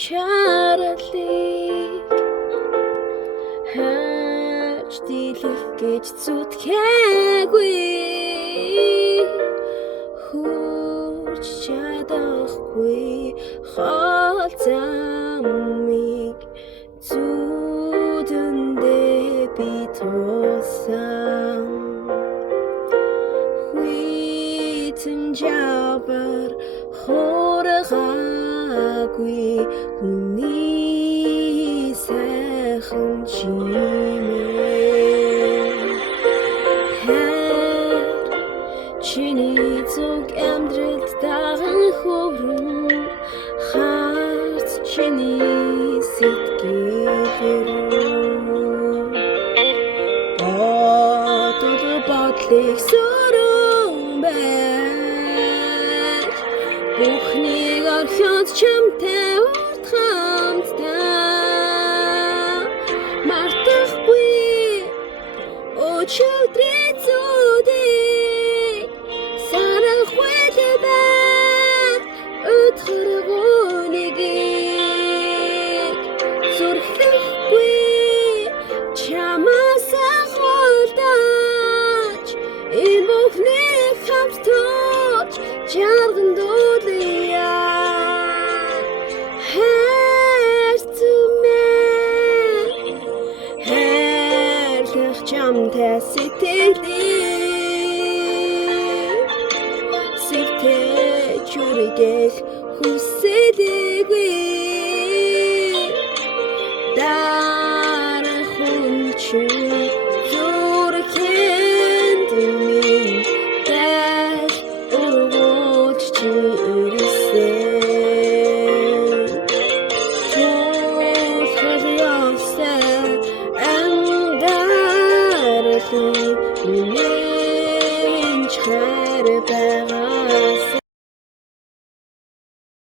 чаралыг хаач дийлэх гэж зүтгэхгүй хурж чадахгүй хол замыг зүдэндээ би тулсан хүйтэн жавар хоргаагүй хүний сайхан чимээ чиний зүг амьдралд даган хөврөн харц чиний сэтгэлээр бодлыг сүрэн байж бүхнийг орхиод чамтай урт хамтдаа мартахгүй өчигдрийн зүдийг сарахгүй бай өдөргөнийг зүрхэхгүй чамаас хөлдөөж энэ бүхнийг хамтдаж жарган дуулъя хайрлах чамтай сэтгэлээ чүргэх хүсэлгүй дарах хүнчин зүрхэнд минь дал ургуулж чи ирсэн тулхал явсан андаралын минь хайр байгаа